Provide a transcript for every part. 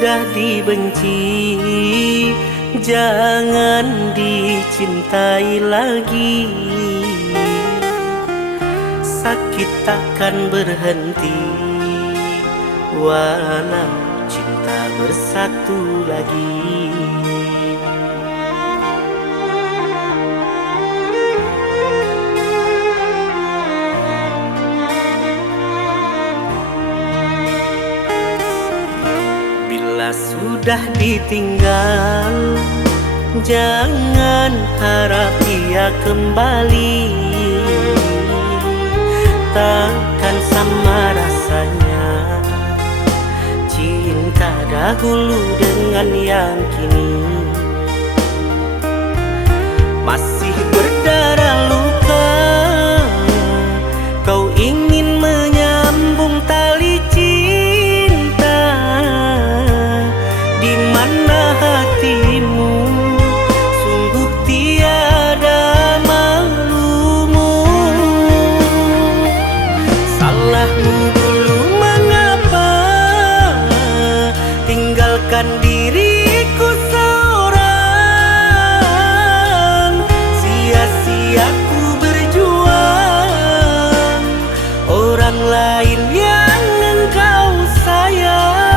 sudah dibenci, jangan dicintai lagi. Sakit takkan berhenti, walau cinta bersatu lagi. Bila sudah ditinggal, jangan harap ia kembali. Takkan sama rasanya cinta dahulu dengan yang kini. Masih berdarah luka, kau ingin menyambung tali cinta. Di mana hatimu, sungguh tiada malumu. Salahmu dulu mengapa tinggalkan diriku seorang. Sia-sia ku berjuang, orang lain yang engkau sayang.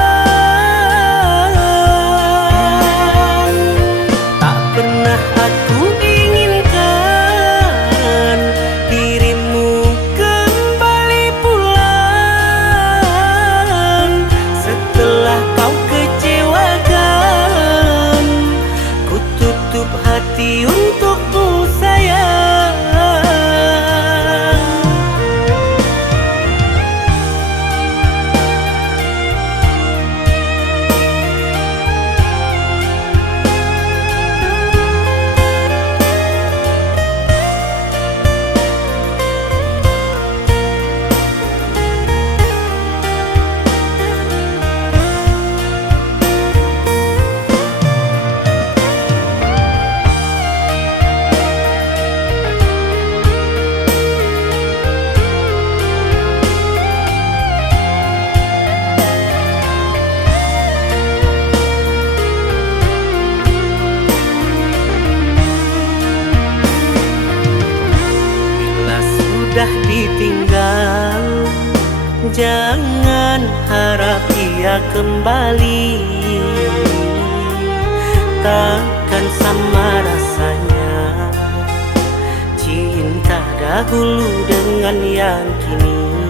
Tak pernah aku inginkan dirimu kembali pulang. Setelah kau kecewakan, ku tutup hati untukmu sayang. Sudah ditinggal, jangan harap ia kembali. Takkan sama rasanya cinta dahulu dengan yang kini.